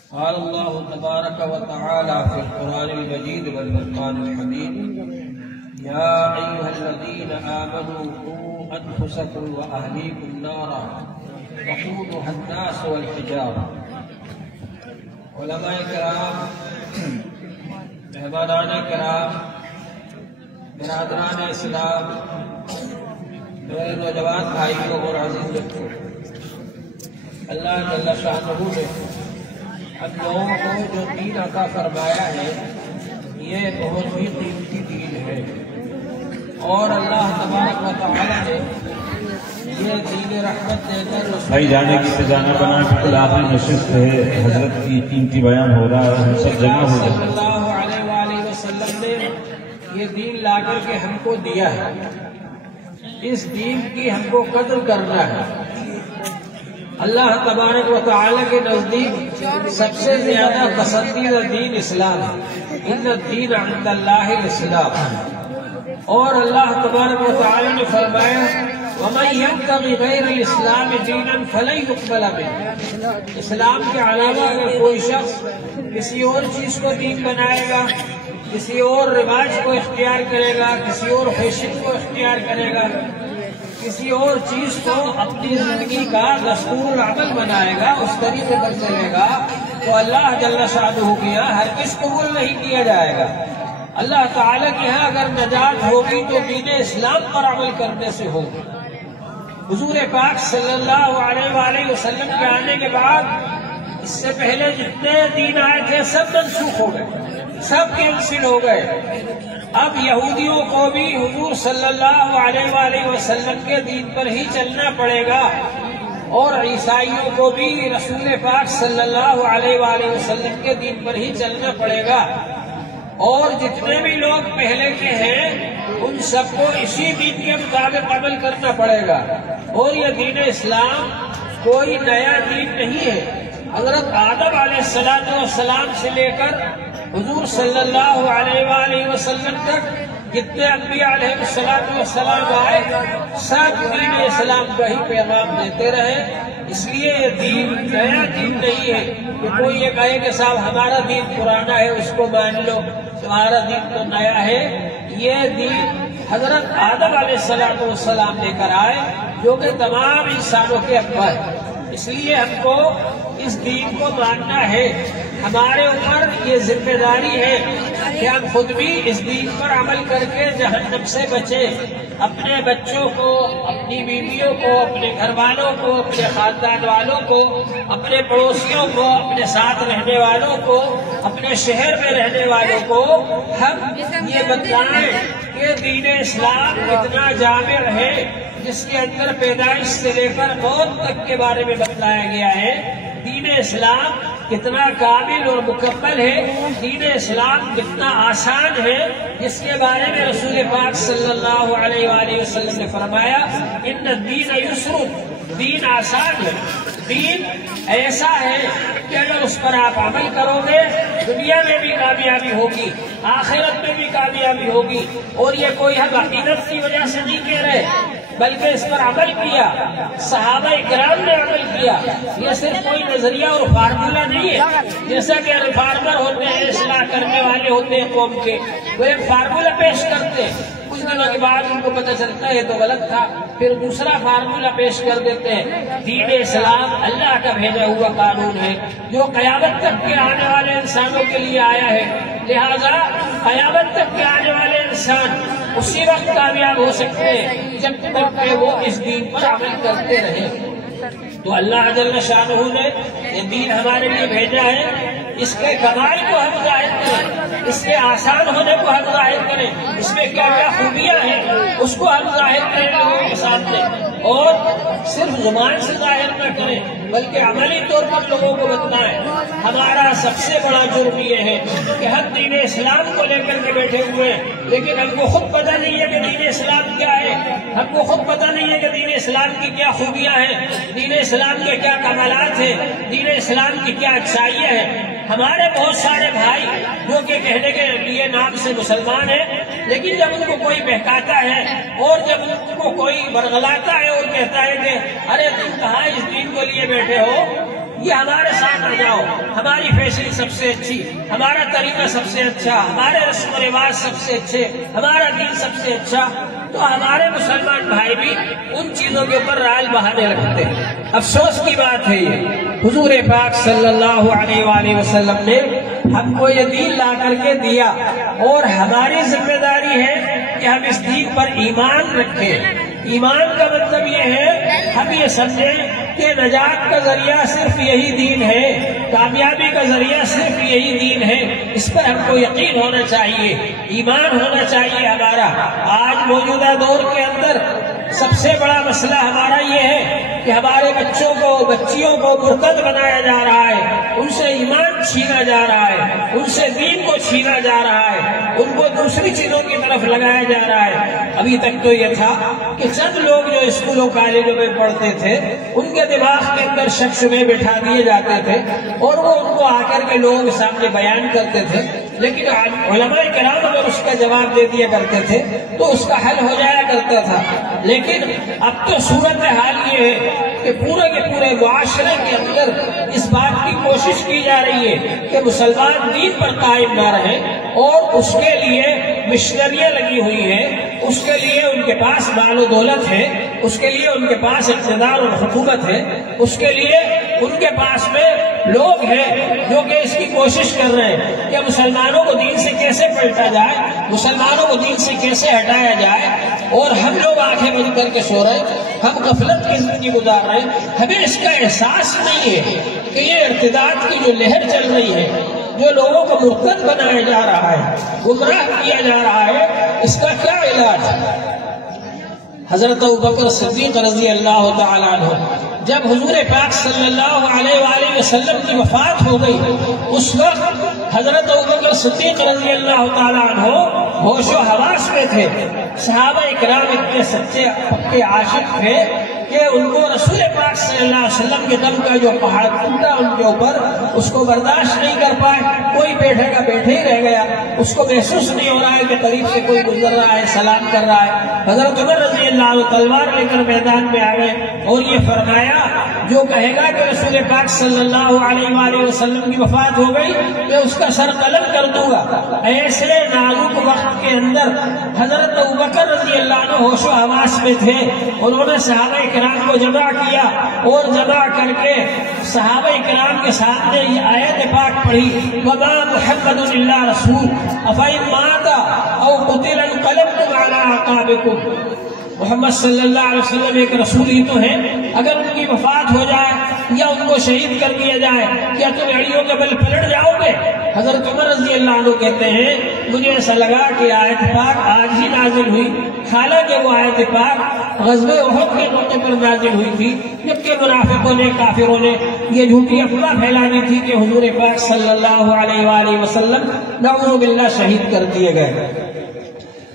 قال الله تبارك وتعالى في القرآن المجيد والفرقان الحميد: يا أيها الذين آمنوا قوا أنفسكم وأهليكم نارا وقودها الناس والحجارة. علماء کرام، مہمانان کرام، برادران اسلام، میرے نوجوان بھائیوں اور عزیز بچوں، اللہ جل شانہ نے ہم لوگوں کو جو دین عطا فرمایا ہے یہ بہت ہی قیمتی دین ہے، اور اللہ تبارک و تعالی نے یہ دین رحمت دے کر بھائی جانے کی خزانہ بنا بالکل آخری نشست ہے، حضرت کی قیمتی بیان ہو رہا ہے، ہم سب جمع ہو صلی جائیں۔ اللہ علیہ وآلہ وسلم نے یہ دین لا کر کے ہم کو دیا ہے، اس دین کی ہم کو قدر کرنا ہے۔ اللہ تبارک و تعالی کے نزدیک سب سے زیادہ پسندیدہ دین اسلام ہے، ان الدین عند اللہ الاسلام۔ اور اللہ تبارک و تعالی نے فرمایا: وَمَن يَبْتَغِ غَيْرَ الْإِسْلَامِ دِينًا فَلَن يُقْبَلَ مِنْهُ۔ اسلام کے علاوہ اگر کوئی شخص کسی اور چیز کو دین بنائے گا، کسی اور رواج کو اختیار کرے گا، کسی اور فیشن کو اختیار کرے گا، کسی اور چیز کو اپنی زندگی کا دستور العمل بنائے گا، اس طریقے پر چلے گا، تو اللہ جل شانہ کے یہاں ہرگز قبول نہیں کیا جائے گا۔ اللہ تعالیٰ کے یہاں اگر نجات ہوگی تو دین اسلام پر عمل کرنے سے ہوگی۔ حضور پاک صلی اللہ علیہ وآلہ وسلم کے آنے کے بعد اس سے پہلے جتنے دین آئے تھے سب منسوخ ہو گئے، سب کینسل ہو گئے۔ اب یہودیوں کو بھی حضور صلی اللہ علیہ وآلہ وسلم کے دین پر ہی چلنا پڑے گا، اور عیسائیوں کو بھی رسول پاک صلی اللہ علیہ وآلہ وسلم کے دین پر ہی چلنا پڑے گا، اور جتنے بھی لوگ پہلے کے ہیں ان سب کو اسی دین کے مطابق عمل کرنا پڑے گا۔ اور یہ دین اسلام کوئی نیا دین نہیں ہے۔ حضرت آدم علیہ السلام سے لے کر حضور صلی اللہ علیہ وآلہ وسلم تک جتنے انبیاء علیہ السلام آئے سب دین اسلام کا ہی پیغام دیتے رہے۔ اس لیے یہ دین نیا دین نہیں ہے کہ کوئی یہ کہے کہ صاحب ہمارا دین پرانا ہے اس کو مان لو، تمہارا دین تو نیا ہے۔ یہ دین حضرت آدم علیہ السلام لے کر آئے جو کہ تمام انسانوں کے ابا ہے۔ اس لیے ہم کو اس دین کو ماننا ہے۔ ہمارے اوپر یہ ذمہ داری ہے کہ ہم خود بھی اس دین پر عمل کر کے جہنم سے بچیں، اپنے بچوں کو، اپنی بیویوں کو، اپنے گھر والوں کو، اپنے خاندان والوں کو، اپنے پڑوسیوں کو، اپنے ساتھ رہنے والوں کو، اپنے شہر میں رہنے والوں کو ہم یہ بتلائیں کہ دین اسلام اتنا جامع ہے جس کے اندر پیدائش سے لے کر موت تک کے بارے میں بتلایا گیا ہے۔ دین اسلام کتنا کامل اور مکمل ہے، دین اسلام کتنا آسان ہے، جس کے بارے میں رسول پاک صلی اللہ علیہ وآلہ وسلم نے فرمایا: ان الدین یسر، دین آسان ہے، دین ایسا ہے کہ اگر اس پر آپ عمل کرو گے دنیا میں بھی کامیابی ہوگی، آخرت میں بھی کامیابی ہوگی۔ اور یہ کوئی ہم عقیدت کی وجہ سے نہیں کہہ رہے بلکہ اس پر عمل کیا، صحابہ کرام نے عمل کیا۔ یہ صرف کوئی نظریہ اور فارمولہ نہیں ہے، جیسا کہ ریفارمر ہوتے ہیں، اصلاح کرنے والے ہوتے ہیں قوم کے، وہ ایک فارمولہ پیش کرتے ہیں، کچھ دنوں کے بعد ان کو پتہ چلتا ہے تو غلط تھا، پھر دوسرا فارمولہ پیش کر دیتے ہیں۔ دین اسلام اللہ کا بھیجا ہوا قانون ہے جو قیامت تک کے آنے والے انسانوں کے لیے آیا ہے، لہذا قیامت تک کے آنے والے انسان اسی وقت کامیاب ہو سکتے ہیں جب تک کہ وہ اس دین پر عمل کرتے رہے۔ تو اللہ جل شانہ نے یہ دین ہمارے لیے بھیجا ہے، اس کے کمال کو ہم ظاہر کریں، اس کے آسان ہونے کو ہم ظاہر کریں، اس میں کیا کیا خوبیاں ہیں اس کو ہم ظاہر کریں لوگوں کے سامنے، اور صرف زبان سے ظاہر نہ کریں بلکہ عملی طور پر لوگوں کو بتلائیں۔ ہمارا سب سے بڑا جرم یہ ہے کہ ہم دین اسلام کو لے کر کے بیٹھے ہوئے ہیں لیکن ہم کو خود پتہ نہیں ہے کہ دین اسلام کیا ہے، ہم کو خود پتہ نہیں ہے کہ دین اسلام کی کیا خوبیاں ہیں، دین اسلام کے کیا کمالات ہیں، دین اسلام کی کیا اچھائیاں ہیں۔ ہمارے بہت سارے بھائی جو کہ کہنے کے لیے نام سے مسلمان ہیں، لیکن جب ان کو کوئی بہکاتا ہے اور جب ان کو کوئی برگلاتا ہے اور کہتا ہے کہ ارے تم کہاں اس دین کو لیے بیٹھے ہو، یہ ہمارے ساتھ آ جاؤ، ہماری فیشن سب سے اچھی، ہمارا طریقہ سب سے اچھا، ہمارے رسم و رواج سب سے اچھے، ہمارا دین سب سے اچھا، تو ہمارے مسلمان بھائی بھی ان چیزوں کے اوپر رائل بہانے لگتے ہیں۔ افسوس کی بات ہے یہ، حضور پاک صلی اللہ علیہ وآلہ وسلم نے ہم کو یہ دین لا کر کے دیا، اور ہماری ذمہ داری ہے کہ ہم اس دین پر ایمان رکھیں۔ ایمان کا مطلب یہ ہے ہم یہ سمجھیں کہ نجات کا ذریعہ صرف یہی دین ہے، کامیابی کا ذریعہ صرف یہی دین ہے، اس پر ہم کو یقین ہونا چاہیے، ایمان ہونا چاہیے ہمارا۔ آج موجودہ دور کے اندر سب سے بڑا مسئلہ ہمارا یہ ہے کہ ہمارے بچوں کو، بچیوں کو مرتد بنایا جا رہا ہے، ان سے ایمان چھینا جا رہا ہے، ان سے دین کو چھینا جا رہا ہے، ان کو دوسری چیزوں کی طرف لگایا جا رہا ہے۔ ابھی تک تو یہ تھا کہ چند لوگ جو اسکولوں کالجوں میں پڑھتے تھے ان کے دماغ کے اندر شک شبے بٹھا دیے جاتے تھے اور وہ ان کو آ کر کے لوگوں کے سامنے بیان کرتے تھے، لیکن علماء کرام اگر اس کا جواب دے دیا کرتے تھے تو اس کا حل ہو جایا کرتا تھا۔ لیکن اب تو صورتحال یہ ہے کہ پورے کے پورے معاشرے کے اندر اس بات کی کوشش کی جا رہی ہے کہ مسلمان دین پر قائم نہ رہیں، اور اس کے لیے مشنریاں لگی ہوئی ہیں، اس کے لیے ان کے پاس مال و دولت ہے، اس کے لیے ان کے پاس اقتدار اور حکومت ہے، اس کے لیے ان کے پاس میں لوگ ہیں جو کہ اس کی کوشش کر رہے ہیں کہ مسلمانوں کو دین سے کیسے پلٹا جائے، مسلمانوں کو دین سے کیسے ہٹایا جائے، اور ہم لوگ آنکھیں بند کر کے سو رہے ہیں، ہم غفلت کی زندگی گزار رہے ہیں، ہمیں اس کا احساس نہیں ہے کہ یہ ارتداد کی جو لہر چل رہی ہے، جو لوگوں کو مرتد بنایا جا رہا ہے، گمراہ کیا جا رہا ہے، اس کا کیا علاج ہے؟ حضرت ابوبکر صدیق رضی اللہ تعالیٰ عنہ جب حضور پاک صلی اللہ علیہ وآلہ وسلم کی وفات ہو گئی، اس وقت حضرت ابوبکر صدیق رضی اللہ تعالیٰ عنہ ہوش و حواس میں تھے۔ صحابہ اکرام اتنے سچے پکے عاشق تھے کہ ان کو رسول پاک صلی اللہ علیہ وسلم کے دم کا جو پہاڑ ٹوٹا ان کے اوپر، اس کو برداشت نہیں کر پائے، کوئی بیٹھے کا بیٹھے ہی رہ گیا، اس کو محسوس نہیں ہو رہا ہے کہ قریب سے کوئی گزر رہا ہے، سلام کر رہا ہے۔ حضرت عمر رضی اللہ عنہ تلوار لے کر میدان میں آ گئے اور یہ فرمایا جو کہے گا کہ رسول پاک صلی اللہ علیہ وآلہ وسلم کی وفات ہو گئی میں اس کا سر قلم کر دوں گا۔ ایسے نازک وقت کے اندر حضرت ابوبکر رضی اللہ عنہ ہوش و حواس میں تھے، انہوں نے صحابہ کرام کو جمع کیا اور جمع کر کے صحابہ کرام کے سامنے یہ آیت پاک پڑھی، وَمَا مُحَمَّدٌ إِلَّا رَسُولٌ أَفَإِن مَاتَ أَوْ قُتِلَ انقلبتم عَلَىٰ أَعْقَابِكُمْ۔ محمد صلی اللہ علیہ وسلم ایک رسول ہی تو ہیں، اگر ان کی وفات ہو جائے یا ان کو شہید کر دیا جائے کیا تم ایڑیوں کے بل پلٹ جاؤ گے؟ حضرت عمر رضی اللہ عنہ کہتے ہیں مجھے ایسا لگا کہ آیت پاک آج ہی نازل ہوئی، حالانکہ وہ آیت پاک غزوہ احد کے موقع پر نازل ہوئی تھی، جبکہ منافقوں نے، کافروں نے یہ جھوٹی افواہ پھیلانی تھی کہ حضور پاک صلی اللہ علیہ وآلہ وسلم نعوذ باللہ شہید کر دیے گئے۔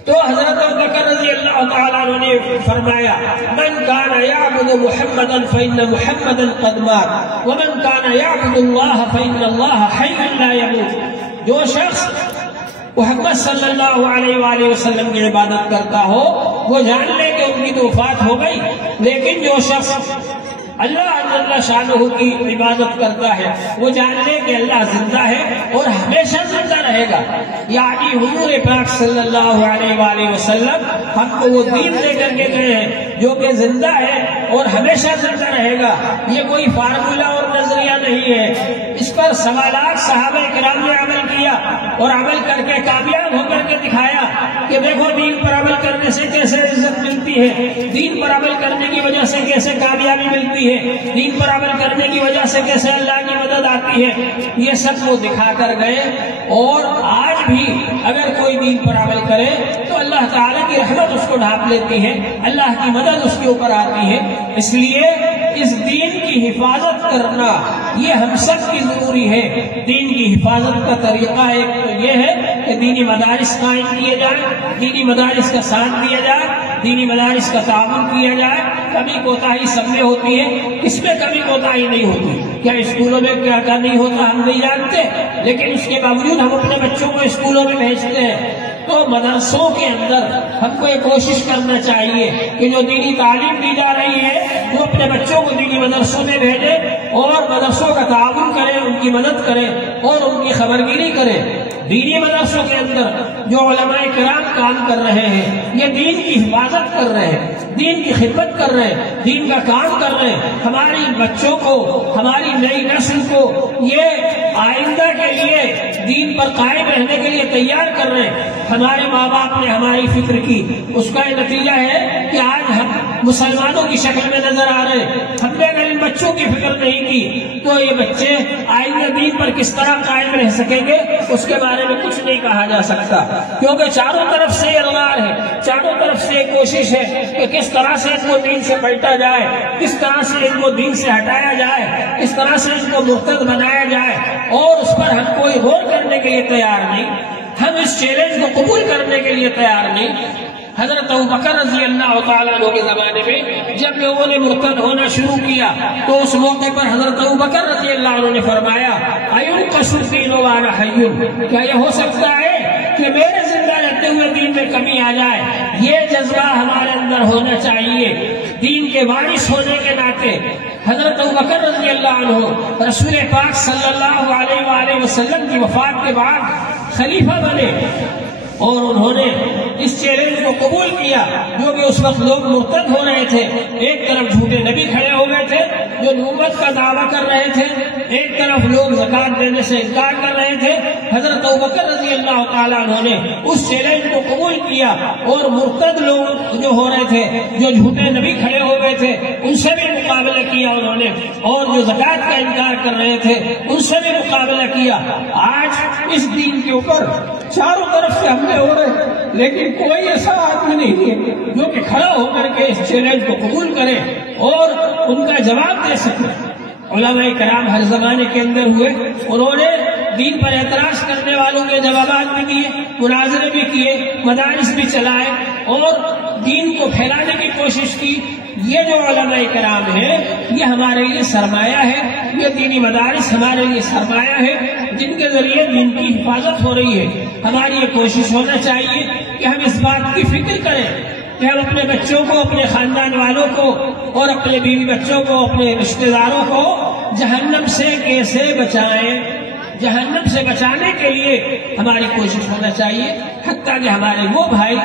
تو حضرت ابوبکر رضی اللہ تعالیٰ عنہ نے فرمایا من کان یعبد محمدا فإن محمدا قد مات ومن کان یعبد اللہ فإن اللہ حی لا یموت۔ جو شخص محمد صلی اللہ علیہ وآلہ وسلم کی عبادت کرتا ہو وہ جان لے کہ ان کی تو وفات ہو گئی، لیکن جو شخص اللہ جل شانہ کی عبادت کرتا ہے وہ جان لے کہ اللہ زندہ ہے اور ہمیشہ زندہ رہے گا۔ یعنی حضور پاک صلی اللہ علیہ وآلہ وسلم ہم کو وہ دین دے کر کے گئے ہیں جو کہ زندہ ہے اور ہمیشہ زندہ رہے گا، یہ کوئی فارمولہ اور نظریہ نہیں ہے۔ اس پر سوالات صحابہ کرام نے عمل کیا اور عمل کر کے کامیاب ہو کر کے دکھایا کہ دیکھو دین پر عمل کرنے سے کیسے عزت ملتی ہے، دین پر عمل کرنے کی وجہ سے کیسے کامیابی ملتی ہے، دین پر عمل کرنے کی وجہ سے کیسے اللہ کی مدد آتی ہے، یہ سب وہ دکھا کر گئے۔ اور آج بھی اگر کوئی دین پر عمل کرے تو اللہ تعالیٰ کی رحمت اس کو ڈھانپ لیتی ہے، اللہ کی مدد اس کے اوپر آتی ہے۔ اس لیے اس دین کی حفاظت کرنا یہ ہم سب کی ضروری ہے۔ دین کی حفاظت کا طریقہ ایک تو یہ ہے کہ دینی مدارس قائم کیے جائیں، دینی مدارس کا ساتھ دیا جائے، دینی مدارس کا تعاون کیا جائے۔ کمی کوتاہی سب میں ہوتی ہے، اس میں کمی کوتاہی نہیں ہوتی۔ کیا اسکولوں میں کیا کیا نہیں ہوتا ہم نہیں جانتے، لیکن اس کے باوجود ہم اپنے بچوں کو اسکولوں میں بھیجتے ہیں۔ تو مدرسوں کے اندر ہم کو یہ کوشش کرنا چاہیے کہ جو دینی تعلیم دی جا رہی ہے وہ اپنے بچوں کو دینی مدرسوں میں بھیجے اور مدرسوں کا تعاون کرے، ان کی مدد کرے اور ان کی خبرگیری کرے۔ دینی مدرسوں کے اندر جو علماء کرام کام کر رہے ہیں، یہ دین کی حفاظت کر رہے ہیں، دین کی خدمت کر رہے ہیں، دین کا کام کر رہے ہیں، ہماری بچوں کو، ہماری نئی نسل کو یہ آئندہ کے لیے دین پر قائم رہنے کے لیے تیار کر رہے ہیں۔ ہمارے ماں باپ نے ہماری فکر کی، اس کا یہ نتیجہ ہے کہ آج ہم مسلمانوں کی شکل میں نظر آ رہے ہیں۔ ہم نے اگر ان بچوں کی فکر نہیں کی تو یہ بچے آئندہ دین پر کس طرح قائم رہ سکیں گے، اس کے بارے میں کچھ نہیں کہا جا سکتا، کیونکہ چاروں طرف سے اغوار ہے، چاروں طرف سے کوشش ہے کہ کس طرح سے ان کو دین سے پلٹا جائے، کس طرح سے ان کو دین سے ہٹایا جائے، کس طرح سے ان کو مرتد بنایا جائے، اور اس پر ہم کوئی غور کرنے کے لیے تیار نہیں، ہم اس چیلنج کو قبول کرنے کے لیے تیار نہیں۔ حضرت ابوبکر رضی اللہ تعالیٰ عنہ کے زمانے میں جب لوگوں نے مرتد ہونا شروع کیا تو اس موقع پر حضرت ابوبکر رضی اللہ عنہ نے فرمایا اَيُنْقَصُ الدِّينُ وَأَنَا حَيٌّ، کیا یہ ہو سکتا ہے کہ میرے زندہ رہتے ہوئے دین میں کمی آ جائے؟ یہ جذبہ ہمارے اندر ہونا چاہیے دین کے وارث ہونے کے ناطے۔ حضرت ابوبکر رضی اللہ عنہ رسول پاک صلی اللہ علیہ وآلہ وسلم کی وفات کے بعد خلیفہ بنے، اور انہوں نے اس چیلنج کو قبول کیا، جو کہ اس وقت لوگ مرتد ہو رہے تھے۔ ایک طرف جھوٹے نبی کھڑے ہو گئے تھے جو نبوت کا دعویٰ کر رہے تھے، ایک طرف لوگ زکوٰۃ دینے سے انکار کر رہے تھے۔ حضرت ابوبکر رضی اللہ تعالیٰ عنہ نے اس چیلنج کو قبول کیا اور مرتد لوگ جو ہو رہے تھے، جو جھوٹے نبی کھڑے ہو گئے تھے، ان سے بھی مقابلہ کیا انہوں نے، اور جو زکوٰۃ کا انکار کر رہے تھے ان سے بھی مقابلہ کیا۔ آج اس دین کے اوپر چاروں طرف سے حملے ہو رہے ہیں، لیکن کوئی ایسا آدمی نہیں ہے جو کہ کھڑا ہو کر کے اس چیلنج کو قبول کرے اور ان کا جواب دے سکے۔ علماء کرام ہر زمانے کے اندر ہوئے، انہوں نے دین پر اعتراض کرنے والوں کے جوابات بھی دیے، مناظرے بھی کیے، مدارس بھی چلائے اور دین کو پھیلانے کی کوشش کی۔ یہ جو علماء کرام ہیں یہ ہمارے لیے سرمایہ ہے، یہ دینی مدارس ہمارے لیے سرمایہ ہے جن کے ذریعے دین کی حفاظت ہو رہی ہے۔ ہماری یہ کوشش ہونا چاہیے کہ ہم اس بات کی فکر کریں کہ ہم اپنے بچوں کو، اپنے خاندان والوں کو اور اپنے بیوی بچوں کو، اپنے رشتہ داروں کو جہنم سے کیسے بچائیں۔ جہنم سے بچانے کے لیے ہماری کوشش ہونا چاہیے۔ حتیٰ کہ ہمارے وہ بھائی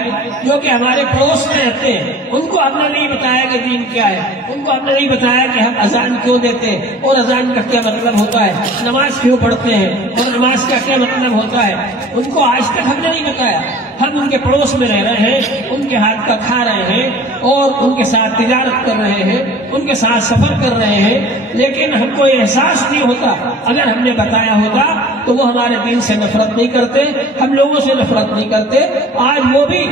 جو کہ ہمارے پڑوس میں رہتے ہیں، ان کو ہم نے نہیں بتایا کہ دین کیا ہے، ان کو ہم نے نہیں بتایا کہ ہم اذان کیوں دیتے ہیں اور اذان کا کیا مطلب ہوتا ہے، نماز کیوں پڑھتے ہیں اور نماز کا کیا مطلب ہوتا ہے، ان کو آج تک ہم نے نہیں بتایا۔ ہم ان کے پڑوس میں رہ رہے ہیں، ان کے ہاتھ کا کھا رہے ہیں اور ان کے ساتھ تجارت کر رہے ہیں، ان کے ساتھ سفر کر رہے ہیں، لیکن ہم کو احساس نہیں ہوتا۔ اگر ہم نے بتایا ہوتا تو وہ ہمارے دین سے نفرت نہیں کرتے، ہم لوگوں سے نفرت نہیں کرتے، آج وہ بھی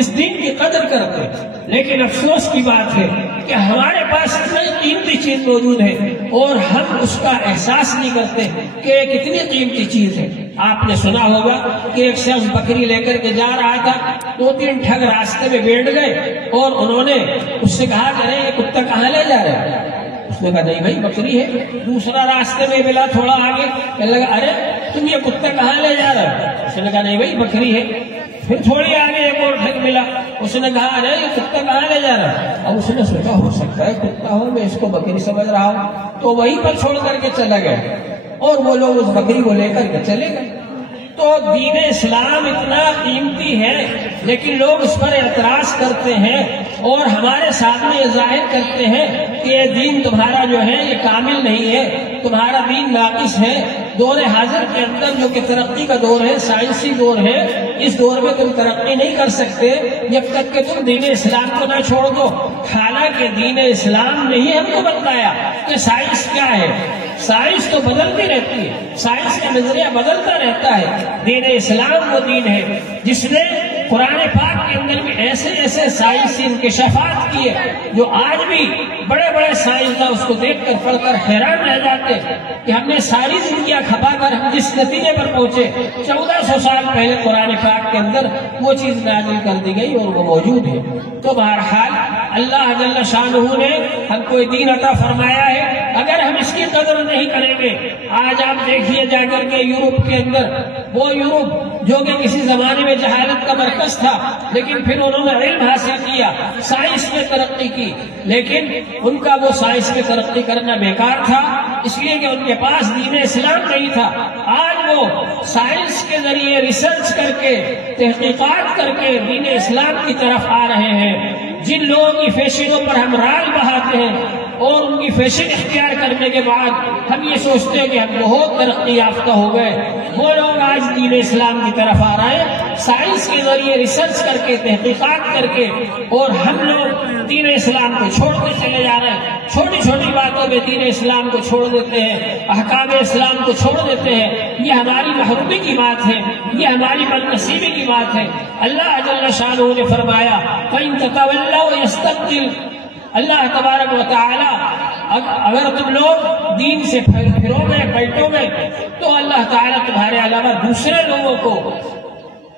اس دین کی قدر کرتے۔ لیکن افسوس کی بات ہے کہ ہمارے پاس اتنی قیمتی چیز موجود ہے اور ہم اس کا احساس نہیں کرتے کہ یہ کتنی قیمتی چیز ہے۔ آپ نے سنا ہوگا کہ ایک شخص بکری لے کر کے جا رہا تھا، 2-3 ٹھگ راستے میں بیٹھ گئے اور انہوں نے اس سے کہا کہ ارے یہ کتا کہاں لے جا رہے ہیں؟ اس نے کہا نہیں بھائی بکری ہے۔ دوسرا راستے میں ملا تھوڑا آگے، کہنے لگا ارے تم یہ کتا کہاں لے جا رہے ہو؟ اس نے کہا نہیں بھائی بکری ہے۔ پھر تھوڑی آگے ایک اور ٹھگ ملا، اس نے کہا ارے یہ کتا کہاں لے جا رہا ہے؟ اب اس نے سوچا ہو سکتا ہے کتا ہو، میں اس کو بکری سمجھ رہا ہوں، تو وہیں پر چھوڑ کر کے چلا گیا اور وہ لوگ اس بکری کو لے کر کے چلے گئے۔ تو دین اسلام اتنا قیمتی ہے لیکن لوگ اس پر اعتراض کرتے ہیں اور ہمارے سامنے یہ ظاہر کرتے ہیں کہ یہ دین تمہارا جو ہے یہ کامل نہیں ہے، تمہارا دین ناقص ہے۔ دور حاضر کے اندر جو کہ ترقی کا دور ہے، سائنسی دور ہے، اس دور میں تم ترقی نہیں کر سکتے جب تک کہ تم دین اسلام کو نہ چھوڑ دو۔ حالانکہ دین اسلام نے ہی ہم کو بتایا کہ سائنس کیا ہے۔ سائنس تو بدلتی رہتی ہے، سائنس کا نظریہ بدلتا رہتا ہے۔ دین اسلام وہ دین ہے جس نے قرآن پاک کے اندر بھی ایسے ایسے سائنسی انکشافات کیے جو آج بھی بڑے بڑے سائنسداں اس کو دیکھ کر پڑھ کر حیران رہ جاتے کہ ہم نے ساری زندگیاں کھپا کر ہم جس نتیجے پر پہنچے 1400 سال پہلے قرآن پاک کے اندر وہ چیز نازل کر دی گئی اور وہ موجود ہے۔ تو بہرحال اللہ جل شانہ نے ہم کو دین عطا فرمایا ہے، اگر ہم اس کی قدر نہیں کریں گے، آج آپ دیکھیے جا کر کے یورپ کے اندر، وہ یورپ جو کہ کسی زمانے میں جہالت کا مرکز تھا، لیکن پھر انہوں نے علم حاصل کیا، سائنس میں ترقی کی، لیکن ان کا وہ سائنس میں ترقی کرنا بیکار تھا، اس لیے کہ ان کے پاس دین اسلام نہیں تھا۔ آج وہ سائنس کے ذریعے ریسرچ کر کے، تحقیقات کر کے دین اسلام کی طرف آ رہے ہیں۔ جن لوگوں کی فیشنوں پر ہم رال بہاتے ہیں اور ان کی فیشن اختیار کرنے کے بعد ہم یہ سوچتے ہیں کہ ہم بہت ترقی یافتہ ہو گئے، وہ لوگ آج دین اسلام کی طرف آ رہے ہیں سائنس کے ذریعے ریسرچ کر کے، تحقیقات کر کے، اور ہم لوگ دین اسلام کو چھوڑتے چلے جا رہے ہیں۔ چھوٹی چھوٹی باتوں میں دین اسلام کو چھوڑ دیتے ہیں، احکام اسلام کو چھوڑ دیتے ہیں۔ یہ ہماری محرومی کی بات ہے، یہ ہماری بد نصیبی کی بات ہے۔ اللہ جل شانہ نے فرمایا فَإِن تَتَوَلَّوْا يَسْتَبْدِلْ، اللہ تبارک و تعالی اگر تم لوگ دین سے پھرو گے، پلٹو گے، تو اللہ تعالیٰ تمہارے علاوہ دوسرے لوگوں کو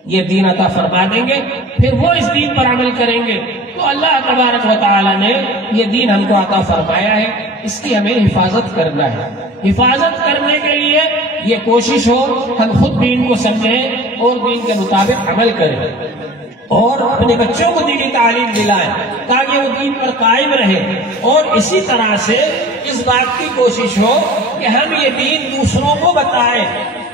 یہ دین عطا فرما دیں گے، پھر وہ اس دین پر عمل کریں گے۔ تو اللہ تبارک و تعالیٰ نے یہ دین ہم کو عطا فرمایا ہے، اس کی ہمیں حفاظت کرنا ہے۔ حفاظت کرنے کے لیے یہ کوشش ہو ہم خود دین کو سمجھیں اور دین کے مطابق عمل کریں، اور اپنے بچوں کو دینی تعلیم دلائیں تاکہ وہ دین پر قائم رہے، اور اسی طرح سے اس بات کی کوشش ہو کہ ہم یہ دین دوسروں کو بتائیں،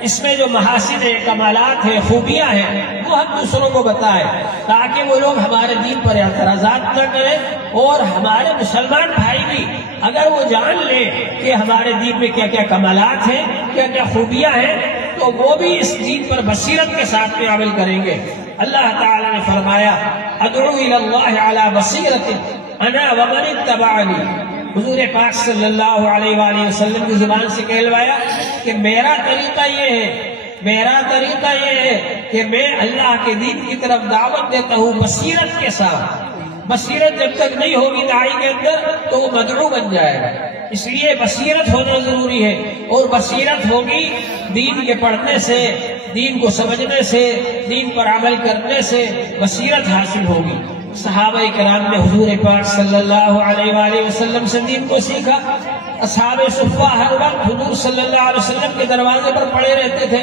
اس میں جو محاسن ہیں، کمالات ہیں، خوبیاں ہیں، وہ ہم دوسروں کو بتائیں تاکہ وہ لوگ ہمارے دین پر اعتراضات نہ کریں، اور ہمارے مسلمان بھائی بھی اگر وہ جان لیں کہ ہمارے دین میں کیا کیا کمالات ہیں، کیا کیا خوبیاں ہیں، تو وہ بھی اس دین پر بصیرت کے ساتھ میں عمل کریں گے۔ اللہ تعالیٰ نے فرمایا ادعو الی اللہ علی بصیرۃ انا ومن اتبعنی، حضور پاک صلی اللہ علیہ وآلہ وسلم کی زبان سے کہلوایا کہ میرا طریقہ یہ ہے کہ میں اللہ کے دین کی طرف دعوت دیتا ہوں بصیرت کے ساتھ۔ بصیرت جب تک نہیں ہوگی داعی کے اندر تو وہ مدعو بن جائے گا، اس لیے بصیرت ہونا ضروری ہے، اور بصیرت ہوگی دین کے پڑھنے سے، دین کو سمجھنے سے، دین پر عمل کرنے سے بصیرت حاصل ہوگی۔ صحابہ کرام نے حضور پاک صلی اللہ علیہ وآلہ وسلم سے دین کو سیکھا۔ اصحاب صفہ ہر وقت حضور صلی اللہ علیہ وسلم کے دروازے پر پڑے رہتے تھے،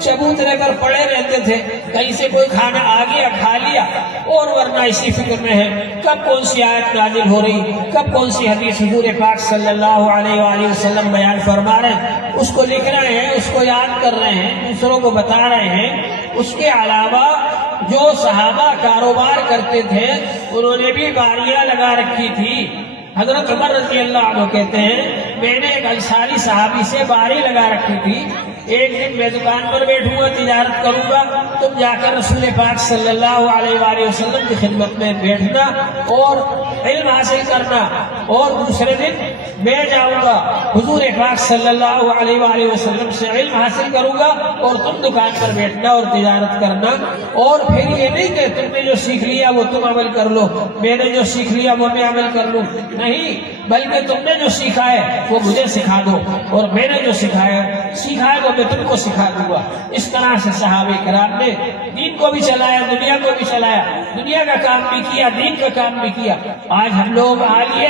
چبوترے پر پڑے رہتے تھے، کہیں سے کوئی کھانا آ گیا کھا لیا، اور ورنہ اسی فکر میں ہے کب کون سی آیت نازل ہو رہی، کب کون سی حدیث حضور پاک صلی اللہ علیہ وآلہ وسلم بیان فرما رہے ہیں، اس کو لکھ رہے ہیں، اس کو یاد کر رہے ہیں، دوسروں کو بتا رہے ہیں۔ اس کے علاوہ جو صحابہ کاروبار کرتے تھے انہوں نے بھی باریاں لگا رکھی تھی۔ حضرت عمر رضی اللہ عنہ کہتے ہیں میں نے ایک انصاری صحابی سے باری لگا رکھی تھی، ایک دن میں دکان پر بیٹھوں گا، تجارت کروں گا، تم جا کر رسول پاک صلی اللہ علیہ وآلہ وسلم کی خدمت میں بیٹھنا اور علم حاصل کرنا، اور دوسرے دن میں جاؤں گا حضور پاک صلی اللہ علیہ وآلہ وسلم سے علم حاصل کروں گا، اور تم دکان پر بیٹھنا اور تجارت کرنا، اور پھر یہ نہیں کہ تم نے جو سیکھ لیا وہ تم عمل کر لو، میں نے جو سیکھ لیا وہ میں عمل کر لوں، نہیں، بلکہ تم نے جو سیکھا ہے وہ مجھے سکھا دو، اور میں نے جو سیکھا ہے وہ میں تم کو سکھا دوں گا۔ اس طرح سے صحابہ کرام نے دین کو بھی چلایا، دنیا کو بھی چلایا، دنیا کا کام بھی کیا، دین کا کام بھی کیا۔ آج ہم لوگ حالیہ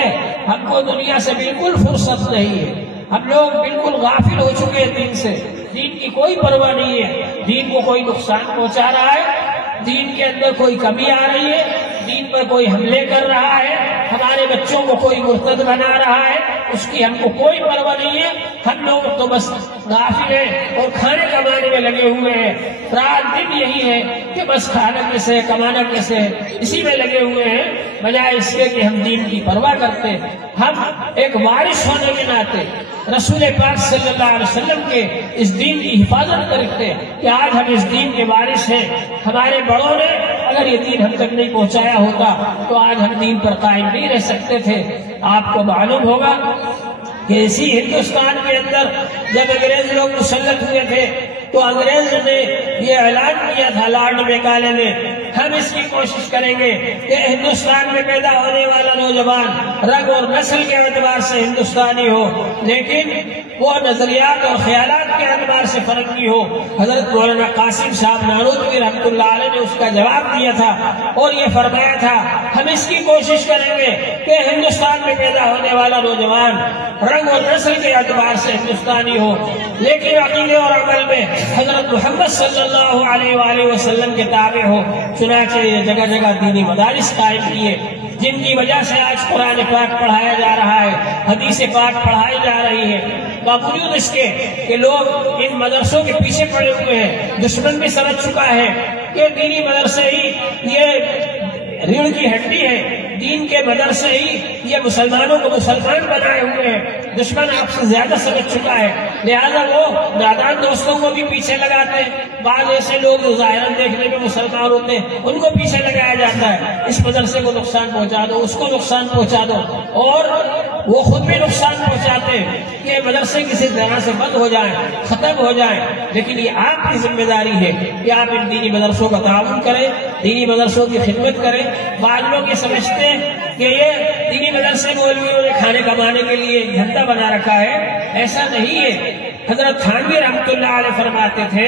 ہم کو دنیا سے بالکل فرصت نہیں ہے، ہم لوگ بالکل غافل ہو چکے ہیں دین سے، دین کی کوئی پرواہ نہیں ہے، دین کو کوئی نقصان پہنچا رہا ہے، دین کے اندر کوئی کمی آ رہی ہے، دین پر کوئی حملے کر رہا ہے، ہمارے بچوں کو کوئی مرتد بنا رہا ہے، اس کی ہم کو کوئی پرواہ نہیں ہے۔ ہم لوگ تو بس غافل ہیں اور کھانے کمانے میں لگے ہوئے ہیں، رات دن یہی ہے کہ بس کھانا کیسے، کمانا کیسے، اسی میں لگے ہوئے ہیں، بجائے اس کے کہ ہم دین کی پرواہ کرتے ہیں۔ ہم ایک وارث ہونے کے ناطے رسول پاک صلی اللہ علیہ وسلم کے اس دین کی حفاظت کرتے ہیں کہ آج ہم اس دین کے وارث ہیں۔ ہمارے بڑوں نے اگر یہ دین ہم تک نہیں پہنچایا ہوتا تو آج ہم دین پر قائم نہیں رہ سکتے تھے۔ آپ کو معلوم ہوگا کہ اسی ہندوستان کے اندر جب انگریز لوگ مسلط ہوئے تھے تو انگریز نے یہ اعلان کیا تھا، لارڈ میکالے نے، ہم اس کی کوشش کریں گے کہ ہندوستان میں پیدا ہونے والا نوجوان رنگ اور نسل کے اعتبار سے ہندوستانی ہو، لیکن وہ نظریات اور خیالات کے اعتبار اعتبار سے فرق کی ہو، حضرت مولانا قاسم صاحب نانوتوی رحمۃ اللہ علیہ نے اس کا جواب دیا تھا اور یہ فرمایا تھا ہم اس کی کوشش کریں گے کہ ہندوستان میں پیدا ہونے والا نوجوان رنگ اور نسل کے اعتبار سے ہندوستانی ہو، لیکن عقیدے اور عمل میں حضرت محمد صلی اللہ علیہ وآلہ وسلم کے تابع ہو۔ چنانچہ یہ جگہ جگہ دینی مدارس قائم کیے، جن کی وجہ سے آج قرآن پاک پڑھایا جا رہا ہے، حدیث پاک پڑھائی جا رہی ہے، باوجود اس کے کہ لوگ ان مدرسوں کے پیچھے پڑے ہوئے ہیں۔ دشمن بھی سمجھ چکا ہے کہ دینی مدرسے ہی یہ ریڑھ کی ہڈی ہے، دین کے مدرسے ہی یہ مسلمانوں کو مسلمان بنائے ہوئے ہیں۔ دشمن آپ سے زیادہ سمجھ چکا ہے، لہذا وہ نادان دوستوں کو بھی پیچھے لگاتے ہیں۔ بعض ایسے لوگ جو ظاہراً دیکھنے میں مسلمان ہوتے ہیں ان کو پیچھے لگایا جاتا ہے، اس مدرسے کو نقصان پہنچا دو، اس کو نقصان پہنچا دو، اور وہ خود بھی نقصان پہنچاتے ہیں کہ مدرسے کسی طرح سے بند ہو جائیں، ختم ہو جائیں۔ لیکن یہ آپ کی ذمہ داری ہے کہ آپ ان دینی مدرسوں کا تعاون کریں، دینی مدرسوں کی خدمت کریں۔ بعض لوگ یہ سمجھتے ہیں کہ یہ دینی مدرسے مولویوں نے کھانے کمانے کے لیے دھندا بنا رکھا ہے، ایسا نہیں ہے۔ حضرت تھانوی رحمۃ اللہ علیہ فرماتے تھے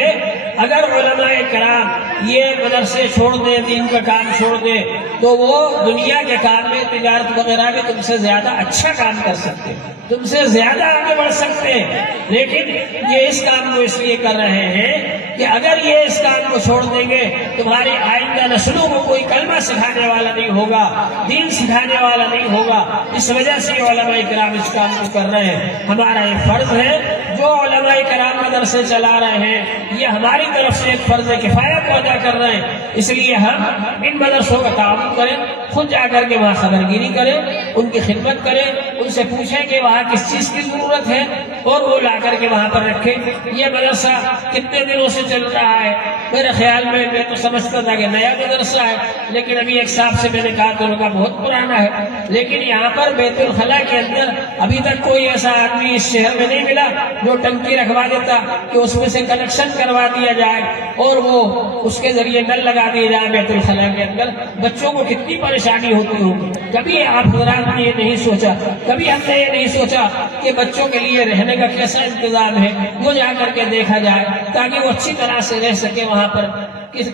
اگر علماء کرام یہ مدرسے چھوڑ دیں، دین کا کام چھوڑ دیں، تو وہ دنیا کے کام میں تجارت وغیرہ میں تم سے زیادہ اچھا کام کر سکتے، تم سے زیادہ آگے بڑھ سکتے ہیں، لیکن یہ اس کام کو اس لیے کر رہے ہیں کہ اگر یہ اس کام کو چھوڑ دیں گے تمہاری آئندہ نسلوں کو کوئی کلمہ سکھانے والا نہیں ہوگا، دین سکھانے والا نہیں ہوگا۔ اس وجہ سے علماء کرام اس کام کو کر رہے ہیں۔ ہمارا یہ فرض ہے، جو علماء کرام مدرسے چلا رہے ہیں یہ ہماری طرف سے ایک فرض کفایہ کو ادا کر رہے ہیں، اس لیے ہم ان مدرسوں کا تعاون کریں، خود جا کر کے وہاں خبرگیری کریں، ان کی خدمت کریں، ان سے پوچھیں کہ وہاں کس چیز کی ضرورت ہے اور وہ لا کر کے وہاں پر رکھیں۔ یہ مدرسہ کتنے دنوں سے چل رہا ہے؟ میرے خیال میں تو سمجھتا تھا کہ نیا مدرسہ ہے، لیکن ابھی ایک صاحب سے میں نے کہا تو انہوں نے کہا بہت پرانا ہے، لیکن یہاں پر بیت الخلا کے اندر ابھی تک کوئی ایسا آدمی اس شہر میں نہیں ملا جو ٹنکی رکھوا دیتا کہ اس میں سے کنیکشن کروا دیا جائے اور وہ اس کے ذریعے نل لگا دیے جائے بیت الخلا کے اندر۔ بچوں کو کتنی پریشانی ہوتی ہوگی، کبھی آپ حضرات نے یہ نہیں سوچا، کبھی ہم نے یہ نہیں سوچا کہ بچوں کے لیے رہنے کا کیسا انتظام ہے، وہ جا کر کے دیکھا جائے تاکہ وہ اچھی طرح سے رہ سکے وہاں پر۔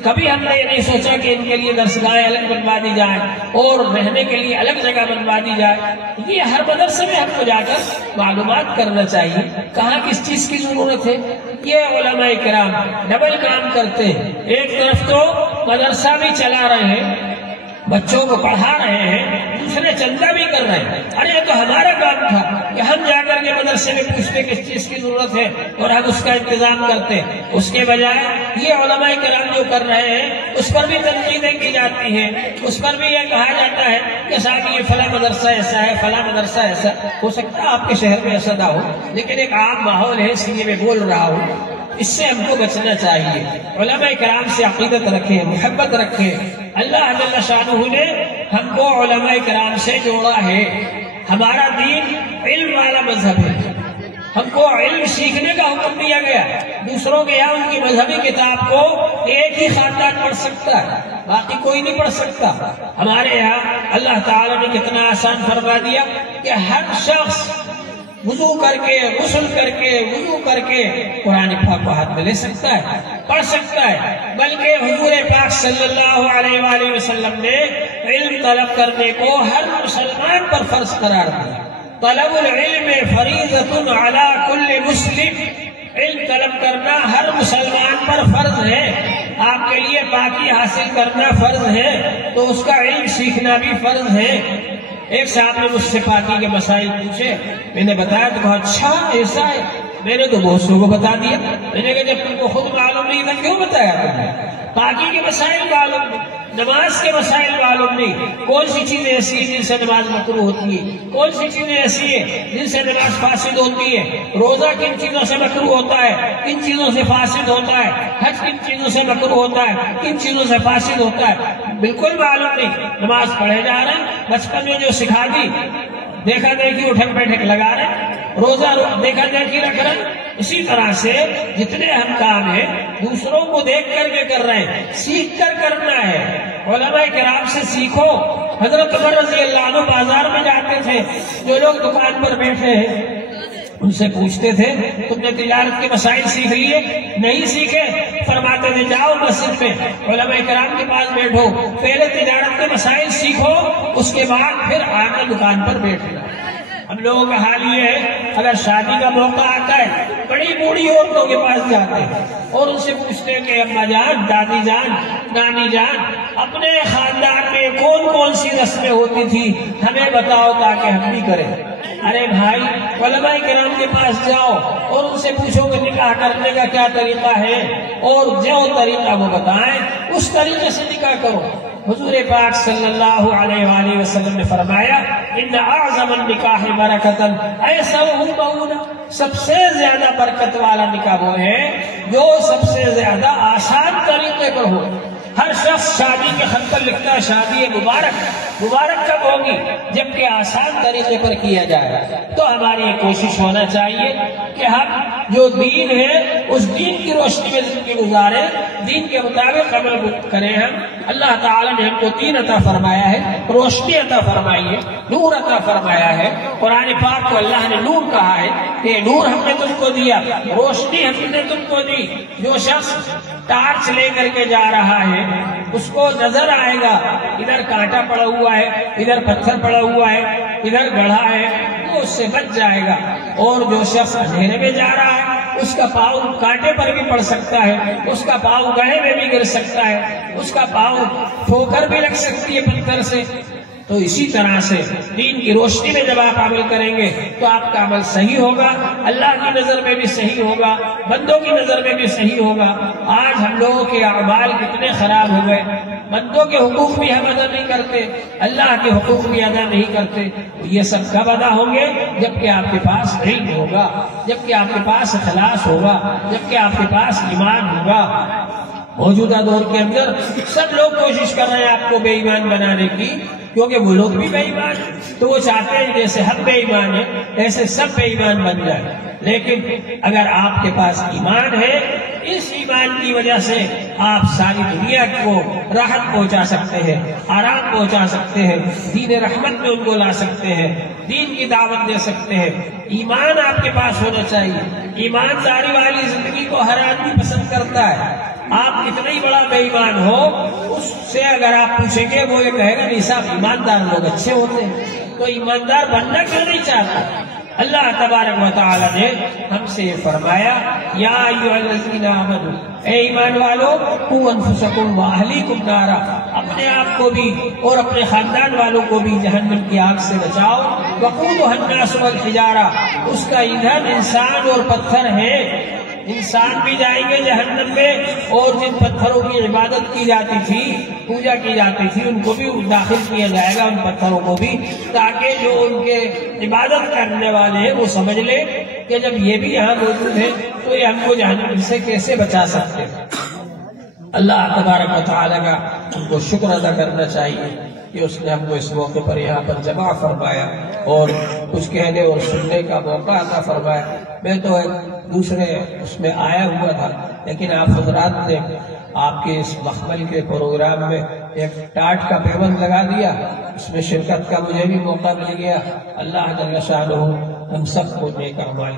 کبھی ہم نے یہ نہیں سوچا کہ ان کے لیے درسگاہیں الگ بنوا دی جائیں اور رہنے کے لیے الگ جگہ بنوا دی جائے۔ یہ ہر مدرسے میں ہم کو جا کر معلومات کرنا چاہیے کہاں کس چیز کی ضرورت ہے۔ یہ علماء کرام ڈبل کام کرتے ہیں، ایک طرف تو مدرسہ بھی چلا رہے ہیں، بچوں کو پڑھا رہے ہیں، دوسرے چندہ بھی کر رہے ہیں۔ ارے یہ تو ہمارا کام تھا کہ ہم جا کر کے مدرسے میں پوچھتے کس چیز کی ضرورت ہے اور ہم اس کا انتظام کرتے، اس کے بجائے یہ علماء کرام جو کر رہے ہیں اس پر بھی تنقیدیں کی جاتی ہیں، اس پر بھی یہ کہا جاتا ہے کہ صاحب یہ فلاں مدرسہ ایسا ہے، فلاں مدرسہ ایسا۔ ہو سکتا ہے آپ کے شہر میں ایسا نہ ہو، لیکن ایک عام ماحول ہے اس لیے میں بول رہا ہوں، اس سے ہم کو بچنا چاہیے۔ علماء کرام سے عقیدت رکھیں، محبت رکھیں۔ اللہ جل شانہ نے ہم کو علماء کرام سے جوڑا ہے، ہمارا دین علم والا مذہب ہے، ہم کو علم سیکھنے کا حکم دیا گیا۔ دوسروں کے یہاں ان کی مذہبی کتاب کو ایک ہی خاندان پڑھ سکتا ہے، باقی کوئی نہیں پڑھ سکتا۔ ہمارے یہاں اللہ تعالیٰ نے کتنا آسان فرما دیا کہ ہر شخص وضو کر کے، غسل کر کے، وضو کر کے قرآن پاک کو ہاتھ میں لے سکتا ہے، پڑھ سکتا ہے۔ بلکہ حضور پاک صلی اللہ علیہ وآلہ وسلم نے علم طلب کرنے کو ہر مسلمان پر فرض قرار دیا۔ طلب العلم فریضۃ علی کل مسلم، علم طلب کرنا ہر مسلمان پر فرض ہے۔ آپ کے لیے پاکی حاصل کرنا فرض ہے تو اس کا علم سیکھنا بھی فرض ہے۔ ایک صاحب نے مجھ سے پاکی کے مسائل پوچھے، میں نے بتایا تو کہا اچھا ایسا ہے، میں نے تو بہت سو کو بتا دیا۔ میں نے کہا جب تم کو خود معلوم نہیں تھا کیوں بتایا تم نے؟ پاکی کے مسائل معلوم نہیں، نماز کے مسائل معلوم نہیں، کون سی چیزیں ایسی ہیں جن سے نماز مکروہ ہوتی ہے، کون سی چیزیں ایسی ہیں جن سے نماز فاسد ہوتی ہے، روزہ کن چیزوں سے مکروہ ہوتا ہے، کن چیزوں سے فاسد ہوتا ہے، حج کن چیزوں سے مکروہ ہوتا ہے، کن چیزوں سے فاسد ہوتا ہے، بالکل معلوم نہیں۔ نماز پڑھے جا رہے ہیں، بچپن میں جو سکھا دی دیکھا دیکھی اٹھک بیٹھک لگا رہے، روزہ دیکھا دیکھی رکھ رہے۔ اسی طرح سے جتنے اہم کام ہیں دوسروں کو دیکھ کر کے کر رہے ہیں، سیکھ کر کرنا ہے۔ علماء کرام سے سیکھو۔ حضرت عمر رضی اللہ عنہ بازار میں جاتے تھے، جو لوگ دکان پر بیٹھے ہیں ان سے پوچھتے تھے تم نے تجارت کے مسائل سیکھ لیے؟ نہیں سیکھے؟ فرماتے تھے جاؤ مسجد میں علماء کرام کے پاس بیٹھو، پہلے تجارت کے مسائل سیکھو، اس کے بعد پھر آنا دکان پر بیٹھنا۔ ہم لوگوں کا حال یہ ہے اگر شادی کا موقع آتا ہے بڑی بوڑھی عورتوں کے پاس جاتے ہیں اور ان سے پوچھتے ہیں کہ اماں جان، دادی جان، نانی جان، اپنے خاندان میں کون کون سی رسمیں ہوتی تھی ہمیں بتاؤ تاکہ ہم بھی کریں۔ ارے بھائی، علماء کرام کے پاس جاؤ اور ان سے پوچھو کہ نکاح کرنے کا کیا طریقہ ہے، اور جو طریقہ وہ بتائیں اس طریقے سے نکاح کرو۔ حضور پاک صلی اللہ علیہ وآلہ وسلم نے فرمایا ان اعظم النکاح برکتاً ایسرہ مؤونہ، سب سے زیادہ برکت والا نکاح وہ ہے جو سب سے زیادہ آسان طریقے پر ہو۔ ہر شخص شادی کے خط پر لکھتا ہے شادی مبارک، مبارک کب ہوگی؟ جبکہ آسان طریقے پر کیا جائے۔ تو ہماری یہ کوشش ہونا چاہیے کہ ہم جو دین ہے اس دین کی روشنی میں زندگی گزاریں، دین کے مطابق عمل کریں۔ ہم اللہ تعالیٰ نے ہم کو دین عطا فرمایا ہے، روشنی عطا فرمائی ہے، نور عطا فرمایا ہے۔ قرآن پاک کو اللہ نے نور کہا ہے کہ نور ہم نے تم کو دیا، روشنی ہم نے تم کو دی۔ جو شخص ٹارچ لے کر کے جا رہا ہے اس کو نظر آئے گا ادھر کانٹا پڑا ہوا ہے، ادھر پتھر پڑا ہوا ہے، ادھر گڑھا ہے، تو اس سے بچ جائے گا۔ اور جو شخص اندھیرے میں جا رہا ہے اس کا پاؤں کانٹے پر بھی پڑ سکتا ہے، اس کا پاؤں گڑھے میں بھی گر سکتا ہے، اس کا پاؤں ٹھوکر بھی لگ سکتی ہے پتھر سے۔ تو اسی طرح سے دین کی روشنی میں جب آپ عمل کریں گے تو آپ کا عمل صحیح ہوگا، اللہ کی نظر میں بھی صحیح ہوگا، بندوں کی نظر میں بھی صحیح ہوگا۔ آج ہم لوگوں کے اعمال کتنے خراب ہو گئے، بندوں کے حقوق بھی ہم ادا نہیں کرتے، اللہ کے حقوق بھی ادا نہیں کرتے۔ یہ سب کب ادا ہوں گے؟ جبکہ آپ کے پاس علم ہوگا، جبکہ آپ کے پاس اخلاص ہوگا، جبکہ آپ کے پاس ایمان ہوگا۔ موجودہ دور کے اندر سب لوگ کوشش کر رہے ہیں آپ کو بے ایمان بنانے کی، کیونکہ وہ لوگ بھی بے ایمان ہیں، تو وہ چاہتے ہیں جیسے ہم بے ایمان ہیں ایسے سب بے ایمان بن جائیں۔ لیکن اگر آپ کے پاس ایمان ہے، اس ایمان کی وجہ سے آپ ساری دنیا کو راحت پہنچا سکتے ہیں، آرام پہنچا سکتے ہیں، دین رحمت میں ان کو لا سکتے ہیں، دین کی دعوت دے سکتے ہیں۔ ایمان آپ کے پاس ہونا چاہیے۔ ایمانداری والی زندگی کو ہر آدمی پسند کرتا ہے۔ آپ کتنا ہی بڑا بے ایمان ہو، اس سے اگر آپ پوچھیں گے وہ یہ کہے گا نہیں صاحب ایماندار لوگ اچھے ہوتے ہیں، تو ایماندار بننا کیوں نہیں چاہتا؟ اللہ تبارک و تعالی نے ہم سے فرمایا یا ایھا الذین آمنوا، اے ایمان والو، قوا انفسکم واہلیکم نارا، اپنے آپ کو بھی اور اپنے خاندان والوں کو بھی جہنم کی آگ سے بچاؤ۔ وقودھا الناس والحجارہ، اس کا ایندھن انسان اور پتھر ہے۔ انسان بھی جائیں گے جہنم میں، اور جن پتھروں کی عبادت کی جاتی تھی، پوجا کی جاتی تھی، ان کو بھی داخل کیا جائے گا، ان پتھروں کو بھی، تاکہ جو ان کے عبادت کرنے والے ہیں وہ سمجھ لیں کہ جب یہ بھی یہاں موجود ہیں تو یہ ہم کو جہنم سے کیسے بچا سکتے ہیں۔ اللہ تبارک و تعالیٰ کا ان کو شکر ادا کرنا چاہیے کہ اس نے ہم کو اس موقع پر یہاں پر جمع فرمایا اور کچھ کہنے اور سننے کا موقع عطا فرمایا۔ میں تو ایک دوسرے اس میں آیا ہوا تھا، لیکن آپ حضرات نے آپ کے اس مخمل کے پروگرام میں ایک ٹاٹ کا پیوند لگا دیا، اس میں شرکت کا مجھے بھی موقع مل گیا۔ اللہ جل شانہ ہم سب کو نیک اعمال